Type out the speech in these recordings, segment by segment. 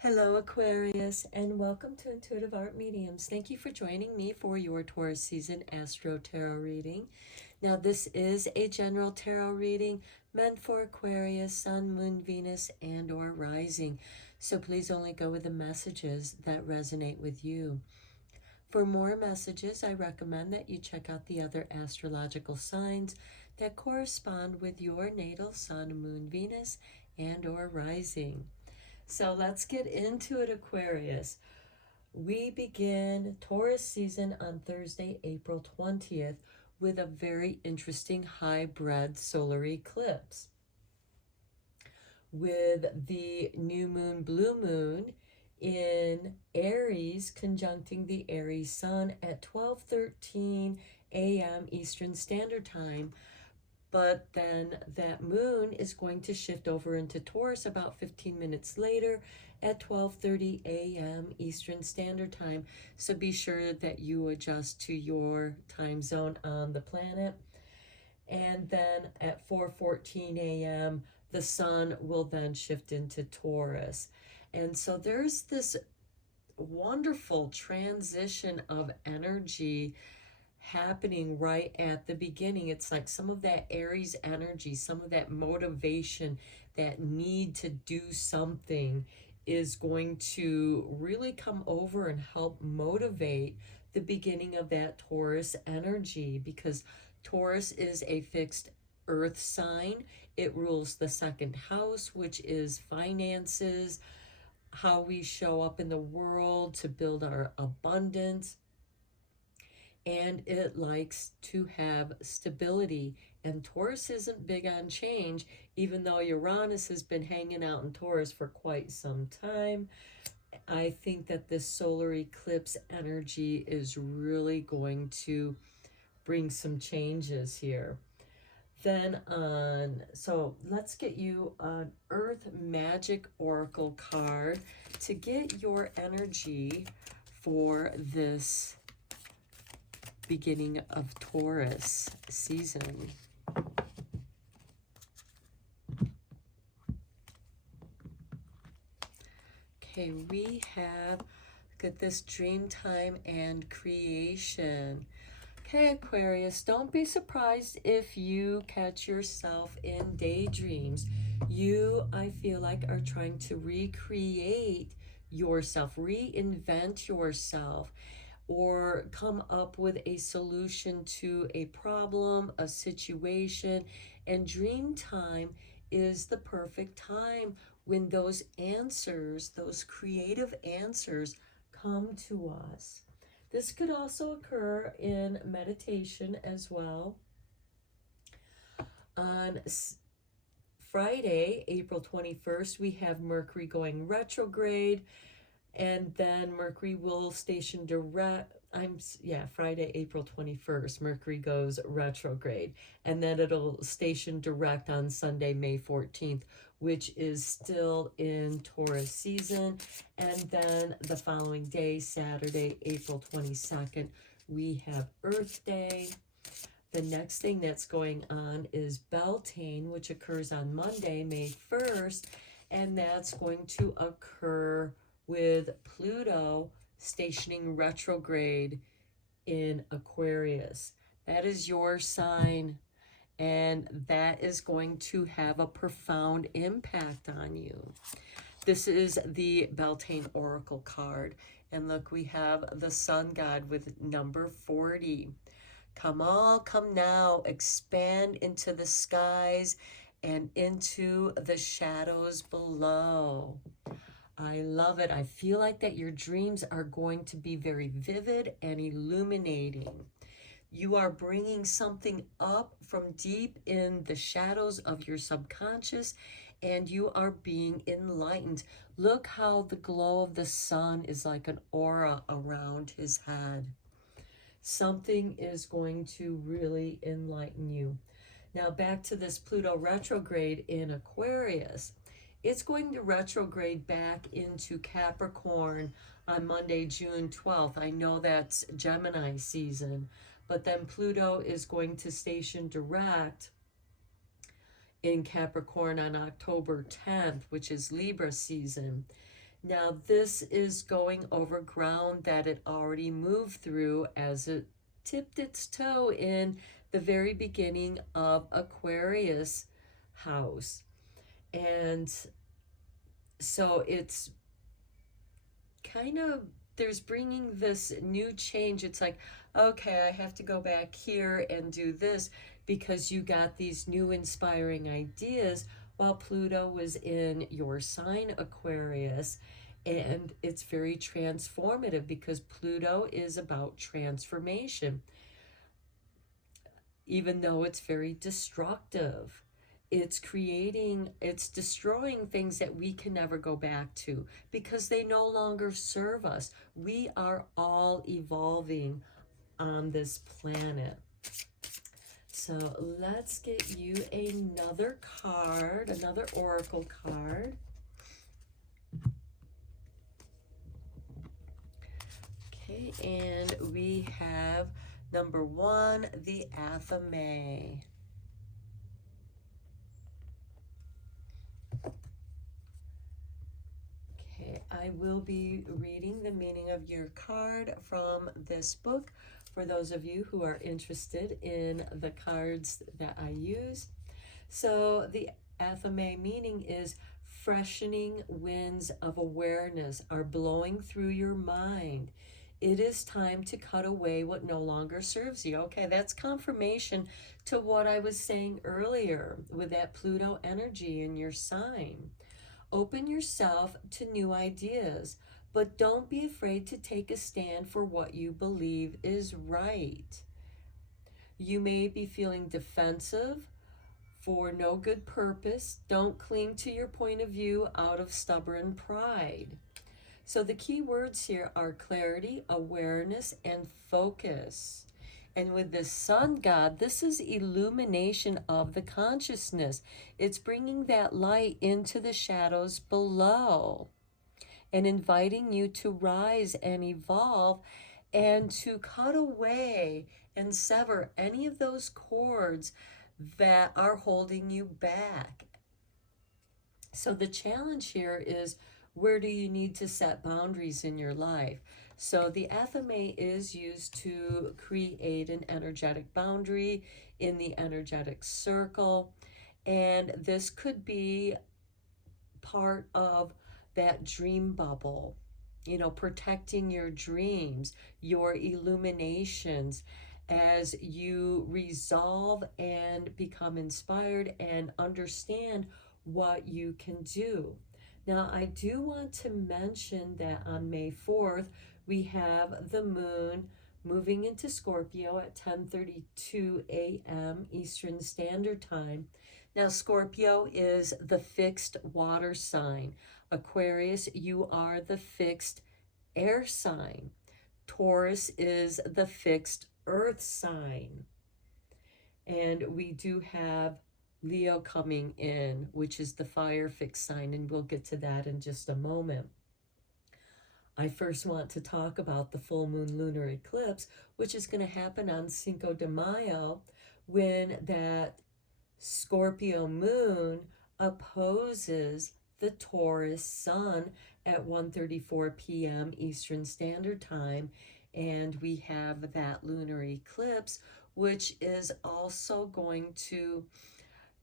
Hello, Aquarius, and welcome to Intuitive Art Mediums. Thank you for joining me for your Taurus season Astro Tarot reading. Now, this is a general tarot reading meant for Aquarius, Sun, Moon, Venus, and or Rising. So please only go with the messages that resonate with you. For more messages, I recommend that you check out the other astrological signs that correspond with your natal Sun, Moon, Venus, and or Rising. So let's get into it, Aquarius. We begin Taurus season on Thursday, April 20th, with a very interesting hybrid solar eclipse. With the new moon, blue moon, in Aries conjuncting the Aries sun at 12:13 a.m. Eastern Standard Time. But then that moon is going to shift over into Taurus about 15 minutes later at 12:30 a.m. Eastern Standard Time. So be sure that you adjust to your time zone on the planet. And then at 4:14 a.m., the sun will then shift into Taurus. And so there's this wonderful transition of energy happening right at the beginning. It's like some of that Aries energy, some of that motivation, that need to do something is going to really come over and help motivate the beginning of that Taurus energy, because Taurus is a fixed earth sign. It rules the second house, which is finances, how we show up in the world to build our abundance. And it likes to have stability. And Taurus isn't big on change, even though Uranus has been hanging out in Taurus for quite some time. I think that this solar eclipse energy is really going to bring some changes here. Then so let's get you an Earth Magic Oracle card to get your energy for this beginning of Taurus season. Okay, we have, look at this, dream time and creation. Okay, Aquarius, don't be surprised if you catch yourself in daydreams. You, I feel like, are trying to recreate yourself, reinvent yourself, or come up with a solution to a problem, a situation. And dream time is the perfect time when those answers, those creative answers, come to us. This could also occur in meditation as well. On Friday, April 21st, we have Mercury going retrograde, and then Mercury will station direct. Friday, April 21st, Mercury goes retrograde, and then it'll station direct on Sunday, May 14th, which is still in Taurus season. And then the following day, Saturday, April 22nd, we have Earth Day. The next thing that's going on is Beltane, which occurs on Monday, May 1st, and that's going to occur with Pluto stationing retrograde in Aquarius. That is your sign, and that is going to have a profound impact on you. This is the Beltane Oracle card, and look, we have the Sun God with number 40. Come all, come now, expand into the skies and into the shadows below. I love it. I feel like that your dreams are going to be very vivid and illuminating. You are bringing something up from deep in the shadows of your subconscious, and you are being enlightened. Look how the glow of the sun is like an aura around his head. Something is going to really enlighten you. Now back to this Pluto retrograde in Aquarius. It's going to retrograde back into Capricorn on Monday, June 12th. I know that's Gemini season, but then Pluto is going to station direct in Capricorn on October 10th, which is Libra season. Now, this is going over ground that it already moved through as it tipped its toe in the very beginning of Aquarius house. And so it's kind of, there's bringing this new change. It's like, okay, I have to go back here and do this because you got these new inspiring ideas while Pluto was in your sign, Aquarius. And it's very transformative because Pluto is about transformation, even though it's very destructive. It's destroying things that we can never go back to because they no longer serve us. We are all evolving on this planet. So let's get you another card, another oracle card. Okay, and we have number 1, the Athame. Okay, I will be reading the meaning of your card from this book for those of you who are interested in the cards that I use. So the Athame meaning is freshening winds of awareness are blowing through your mind. It is time to cut away what no longer serves you. Okay, that's confirmation to what I was saying earlier with that Pluto energy in your sign. Open yourself to new ideas, but don't be afraid to take a stand for what you believe is right. You may be feeling defensive for no good purpose. Don't cling to your point of view out of stubborn pride. So the key words here are clarity, awareness, and focus. And with the sun god, this is illumination of the consciousness. It's bringing that light into the shadows below and inviting you to rise and evolve and to cut away and sever any of those cords that are holding you back. So the challenge here is, where do you need to set boundaries in your life? So the Athame is used to create an energetic boundary in the energetic circle. And this could be part of that dream bubble, protecting your dreams, your illuminations, as you resolve and become inspired and understand what you can do. Now, I do want to mention that on May 4th, we have the moon moving into Scorpio at 10:32 a.m. Eastern Standard Time. Now, Scorpio is the fixed water sign. Aquarius, you are the fixed air sign. Taurus is the fixed earth sign. And we do have Leo coming in, which is the fire fixed sign, and we'll get to that in just a moment. I first want to talk about the full moon lunar eclipse, which is going to happen on Cinco de Mayo, when that Scorpio moon opposes the Taurus sun at 1:34 p.m. Eastern Standard Time, and we have that lunar eclipse, which is also going to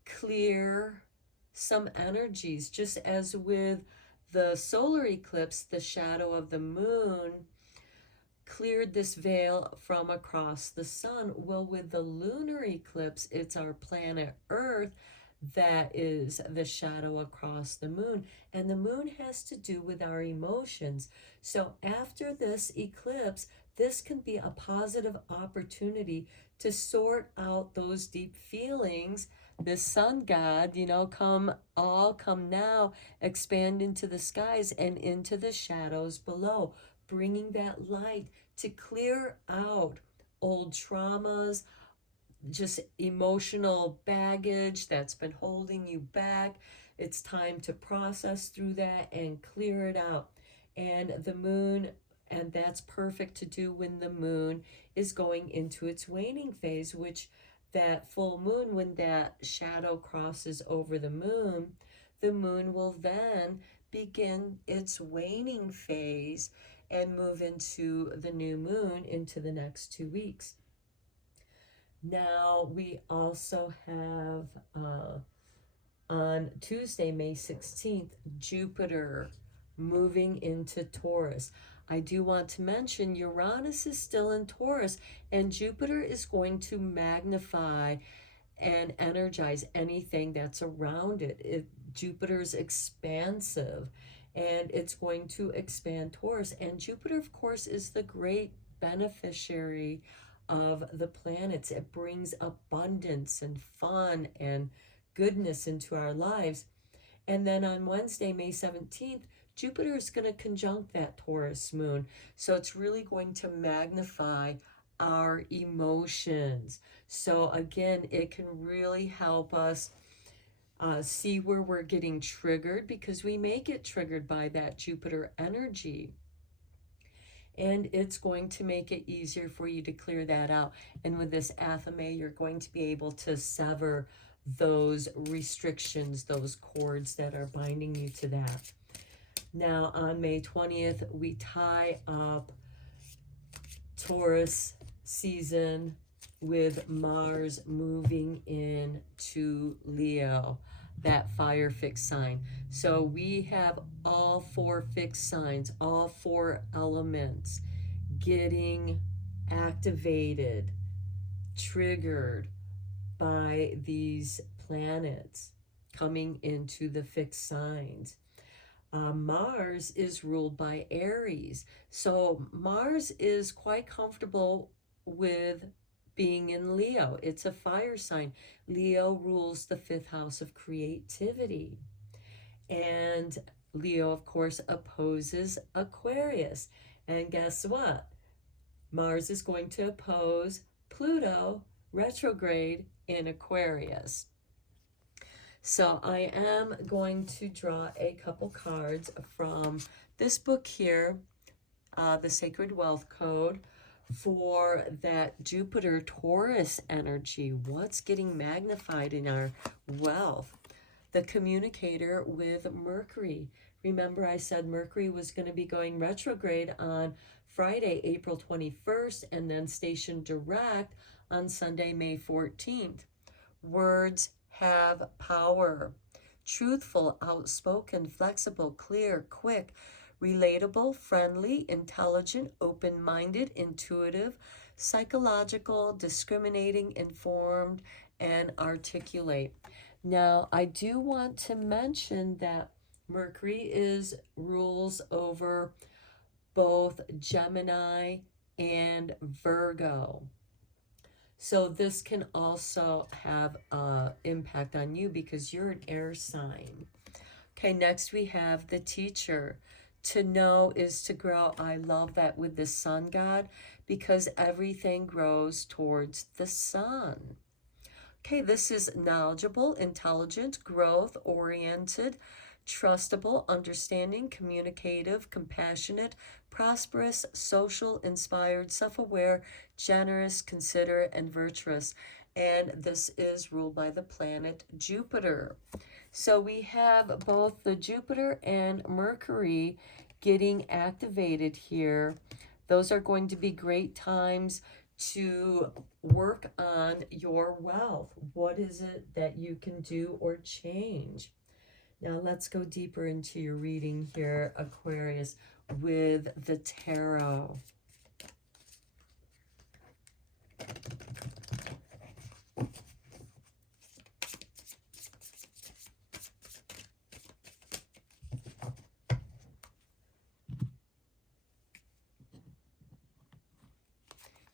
clear some energies. Just as with the solar eclipse, the shadow of the moon cleared this veil from across the sun. Well, with the lunar eclipse, it's our planet Earth that is the shadow across the moon. And the moon has to do with our emotions. So after this eclipse, this can be a positive opportunity to sort out those deep feelings. The sun god, come now, expand into the skies and into the shadows below, bringing that light to clear out old traumas, just emotional baggage that's been holding you back. It's time to process through that and clear it out. And the moon, and that's perfect to do when the moon is going into its waning phase, which that full moon, when that shadow crosses over the moon will then begin its waning phase and move into the new moon into the next 2 weeks. Now we also have on Tuesday, May 16th, Jupiter moving into Taurus. I do want to mention Uranus is still in Taurus, and Jupiter is going to magnify and energize anything that's around it. Jupiter's expansive, and it's going to expand Taurus. And Jupiter, of course, is the great beneficiary of the planets. It brings abundance and fun and goodness into our lives. And then on Wednesday, May 17th, Jupiter is going to conjunct that Taurus moon. So it's really going to magnify our emotions. So again, it can really help us see where we're getting triggered, because we may get triggered by that Jupiter energy. And it's going to make it easier for you to clear that out. And with this athame, you're going to be able to sever those restrictions, those cords that are binding you to that. Now on May 20th, we tie up Taurus season with Mars moving into Leo, that fire fixed sign. So we have all 4 fixed signs, all 4 elements getting activated, triggered by these planets coming into the fixed signs. Mars is ruled by Aries. So Mars is quite comfortable with being in Leo. It's a fire sign. Leo rules the 5th house of creativity. And Leo, of course, opposes Aquarius. And guess what? Mars is going to oppose Pluto retrograde in Aquarius. So I am going to draw a couple cards from this book here, The Sacred Wealth Code, for that Jupiter Taurus energy. What's getting magnified in our wealth? The communicator with Mercury. Remember, I said Mercury was going to be going retrograde on Friday, April 21st, and then station direct on Sunday, May 14th. Words have power. Truthful, outspoken, flexible, clear, quick, relatable, friendly, intelligent, open-minded, intuitive, psychological, discriminating, informed, and articulate. Now, I do want to mention that Mercury rules over both Gemini and Virgo. So this can also have an impact on you because you're an air sign. Okay, next we have the teacher. To know is to grow. I love that with the sun god, because everything grows towards the sun. Okay, this is knowledgeable, intelligent, growth-oriented, trustable, understanding, communicative, compassionate, prosperous, social, inspired, self-aware, generous, considerate, and virtuous. And this is ruled by the planet Jupiter. So we have both the Jupiter and Mercury getting activated here. Those are going to be great times to work on your wealth. What is it that you can do or change? Now let's go deeper into your reading here, Aquarius, with the tarot.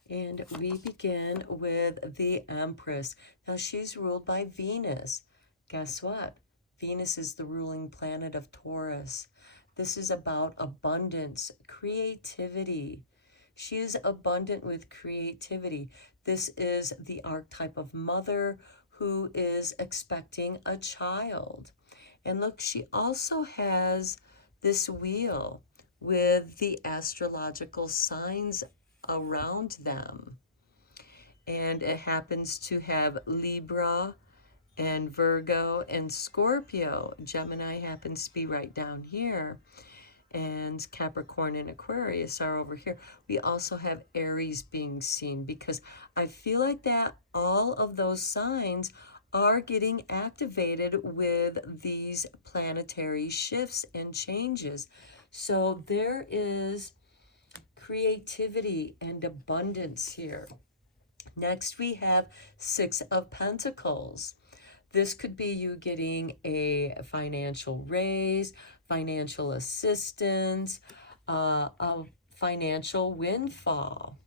And we begin with the Empress. Now she's ruled by Venus. Guess what? Venus is the ruling planet of Taurus. This is about abundance, creativity. She is abundant with creativity. This is the archetype of mother who is expecting a child. And look, she also has this wheel with the astrological signs around them. And it happens to have Libra and Virgo and Scorpio. Gemini happens to be right down here, and Capricorn and Aquarius are over here. We also have Aries being seen, because I feel like that all of those signs are getting activated with these planetary shifts and changes. So there is creativity and abundance here. Next, we have Six of Pentacles. This could be you getting a financial raise, financial assistance, a financial windfall.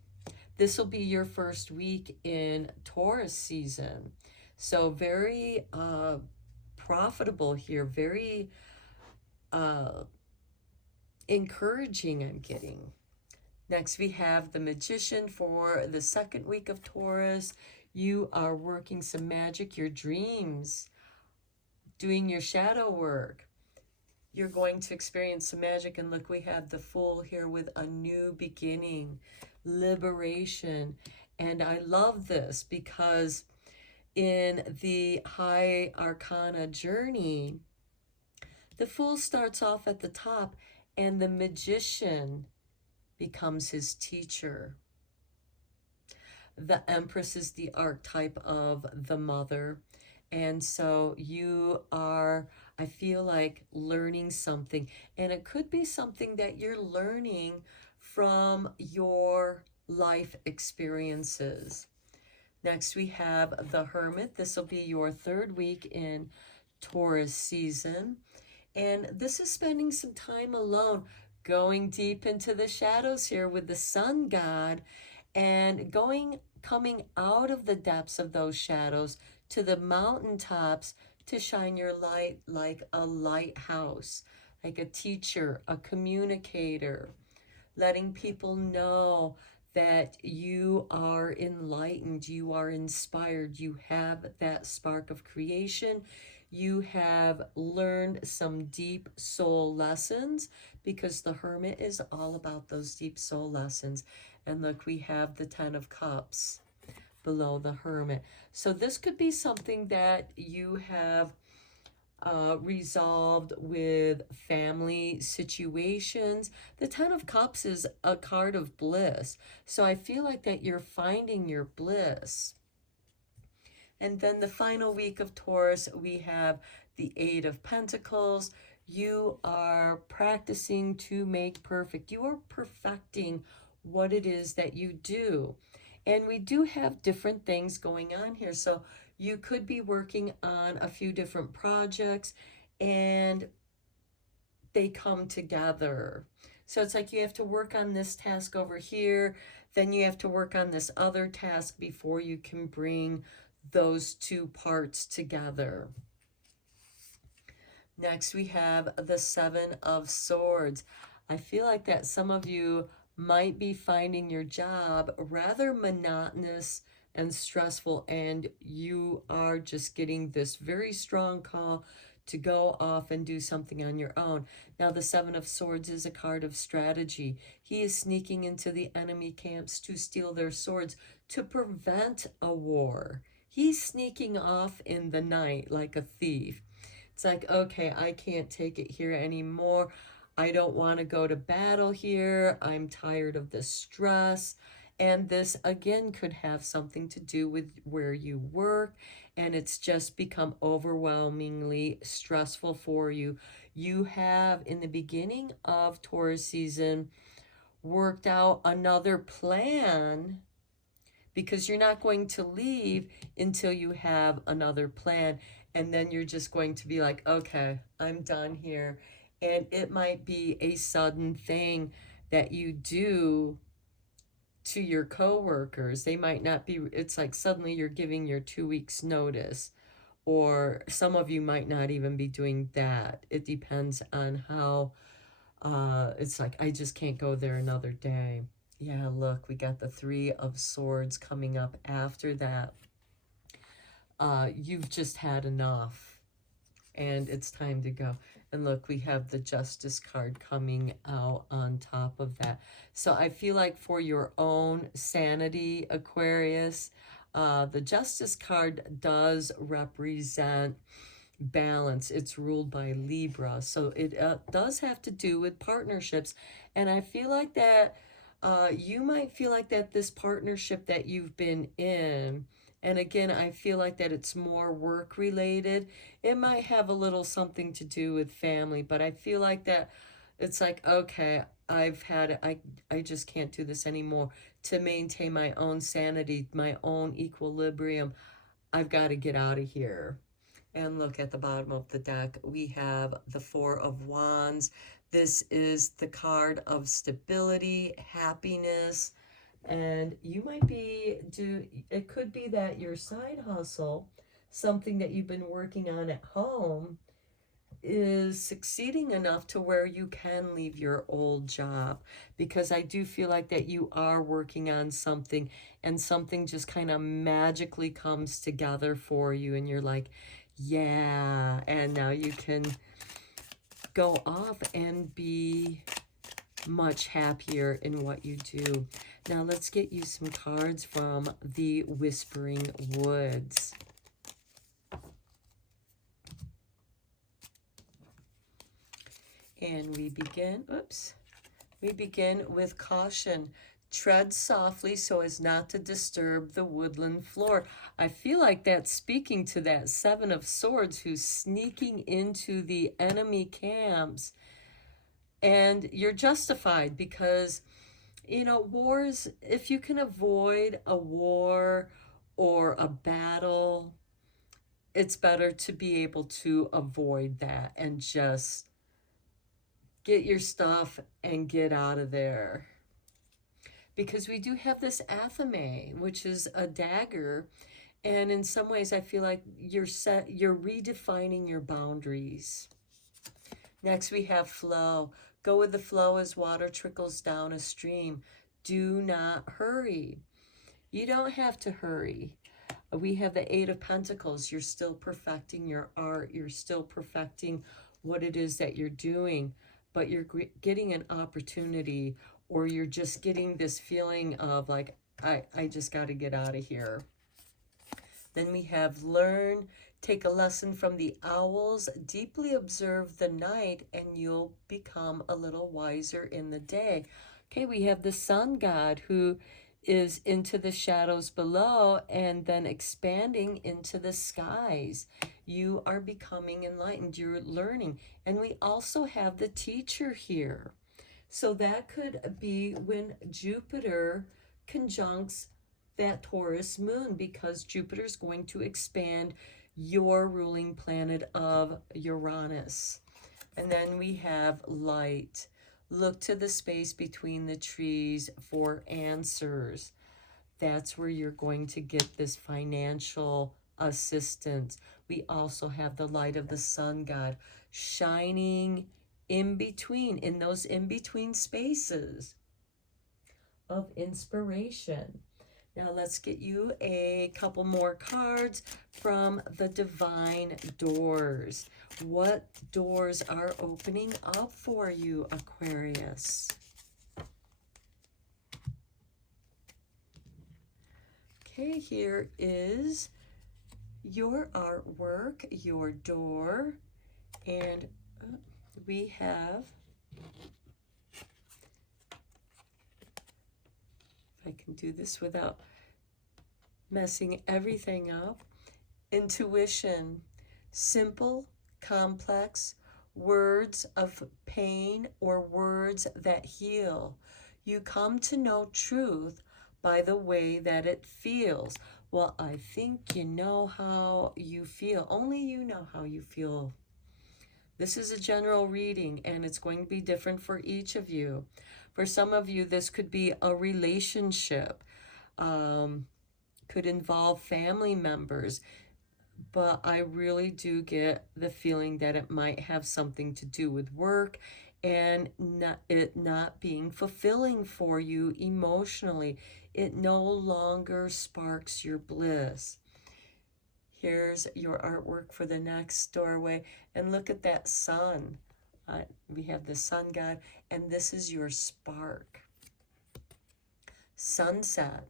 This will be your first week in Taurus season. So very profitable here, very encouraging, I'm getting. Next, we have the Magician for the second week of Taurus. You are working some magic, your dreams, doing your shadow work. You're going to experience some magic. And look, we have the Fool here with a new beginning, liberation. And I love this because in the High Arcana journey, the Fool starts off at the top and the Magician becomes his teacher. The Empress is the archetype of the mother. And so you are, I feel like, learning something. And it could be something that you're learning from your life experiences. Next, we have the Hermit. This will be your third week in Taurus season. And this is spending some time alone, going deep into the shadows here with the Sun God, and coming out of the depths of those shadows to the mountaintops to shine your light like a lighthouse, like a teacher, a communicator, letting people know that you are enlightened, you are inspired, you have that spark of creation. You have learned some deep soul lessons, because the Hermit is all about those deep soul lessons. And look, we have the Ten of Cups below the Hermit. So this could be something that you have resolved with family situations. The Ten of Cups is a card of bliss. So I feel like that you're finding your bliss. And then the final week of Taurus, we have the Eight of Pentacles. You are practicing to make perfect. You are perfecting what it is that you do. And we do have different things going on here. So you could be working on a few different projects and they come together. So it's like you have to work on this task over here, then you have to work on this other task before you can bring those two parts together. Next, we have the Seven of Swords. I feel like that some of you might be finding your job rather monotonous and stressful, and you are just getting this very strong call to go off and do something on your own. Now, the Seven of Swords is a card of strategy. He is sneaking into the enemy camps to steal their swords to prevent a war. He's sneaking off in the night like a thief. It's like, okay, I can't take it here anymore. I don't want to go to battle here. I'm tired of the stress. And this, again, could have something to do with where you work. And it's just become overwhelmingly stressful for you. You have, in the beginning of Taurus season, worked out another plan, because you're not going to leave until you have another plan. And then you're just going to be like, okay, I'm done here. And it might be a sudden thing that you do to your coworkers. They might not be, it's like suddenly you're giving your 2 weeks notice, or some of you might not even be doing that. It depends on how, it's like, I just can't go there another day. Yeah, look, we got the Three of Swords coming up after that. You've just had enough and it's time to go. And look, we have the Justice card coming out on top of that. So I feel like for your own sanity, Aquarius, The Justice card does represent balance. It's ruled by Libra. So it does have to do with partnerships. And I feel like that you might feel like that this partnership that you've been in, and again, I feel like that it's more work related. It might have a little something to do with family, but I feel like that it's like, okay, I just can't do this anymore. To maintain my own sanity, my own equilibrium, I've got to get out of here. And look at the bottom of the deck. We have the Four of Wands. This is the card of stability, happiness, and you might be it could be that your side hustle, something that you've been working on at home, is succeeding enough to where you can leave your old job, because I do feel like that you are working on something and something just kind of magically comes together for you and you're like, yeah, and now you can go off and be much happier in what you do. Now let's get you some cards from the Whispering Woods. And we begin with caution. Tread softly so as not to disturb the woodland floor. I feel like that's speaking to that Seven of Swords who's sneaking into the enemy camps. And you're justified because, you know, wars, if you can avoid a war or a battle, it's better to be able to avoid that and just get your stuff and get out of there. Because we do have this athame, which is a dagger, and in some ways I feel like you're redefining your boundaries. Next we have flow. Go with the flow as water trickles down a stream. Do not hurry. You don't have to hurry. We have the Eight of Pentacles. You're still perfecting your art. You're still perfecting what it is that you're doing, but you're getting an opportunity, or you're just getting this feeling of like, I just got to get out of here. Then we have learn, take a lesson from the owls, deeply observe the night, and you'll become a little wiser in the day. Okay, we have the sun god who is into the shadows below and then expanding into the skies. You are becoming enlightened, you're learning. And we also have the teacher here. So that could be when Jupiter conjuncts that Taurus moon, because Jupiter is going to expand your ruling planet of Uranus. And then we have light. Look to the space between the trees for answers. That's where you're going to get this financial assistance. We also have the light of the sun god shining in between, in those in-between spaces of inspiration. Now let's get you a couple more cards from the Divine Doors. What doors are opening up for you, Aquarius? Okay, here is your artwork, your door, and we have, if I can do this without messing everything up, intuition, simple, complex, words of pain or words that heal. You come to know truth by the way that it feels. Well, I think you know how you feel. Only you know how you feel. This is a general reading, and it's going to be different for each of you. For some of you, this could be a relationship, could involve family members, but I really do get the feeling that it might have something to do with work and it not being fulfilling for you emotionally. It no longer sparks your bliss. Here's your artwork for the next doorway, and look at that sun. We have the sun god, and this is your spark. Sunset.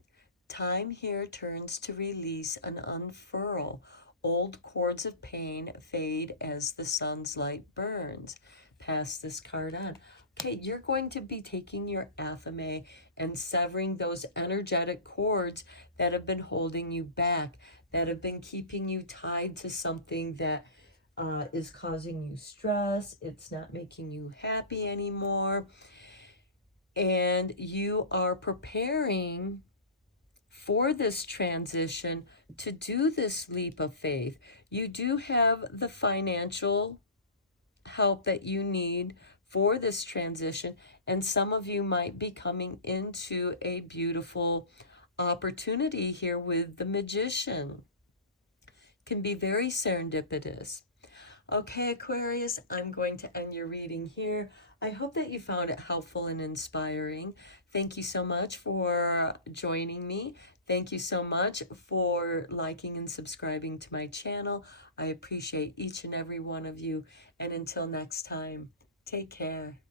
Time here turns to release and unfurl. Old cords of pain fade as the sun's light burns. Pass this card on. Okay, you're going to be taking your athame and severing those energetic cords that have been holding you back, that have been keeping you tied to something that is causing you stress. It's not making you happy anymore. And you are preparing for this transition to do this leap of faith. You do have the financial help that you need for this transition, and some of you might be coming into a beautiful opportunity here with the Magician. Can be very serendipitous. Okay, Aquarius, I'm going to end your reading here. I hope that you found it helpful and inspiring. Thank you so much for joining me. Thank you so much for liking and subscribing to my channel. I appreciate each and every one of you. And until next time, take care.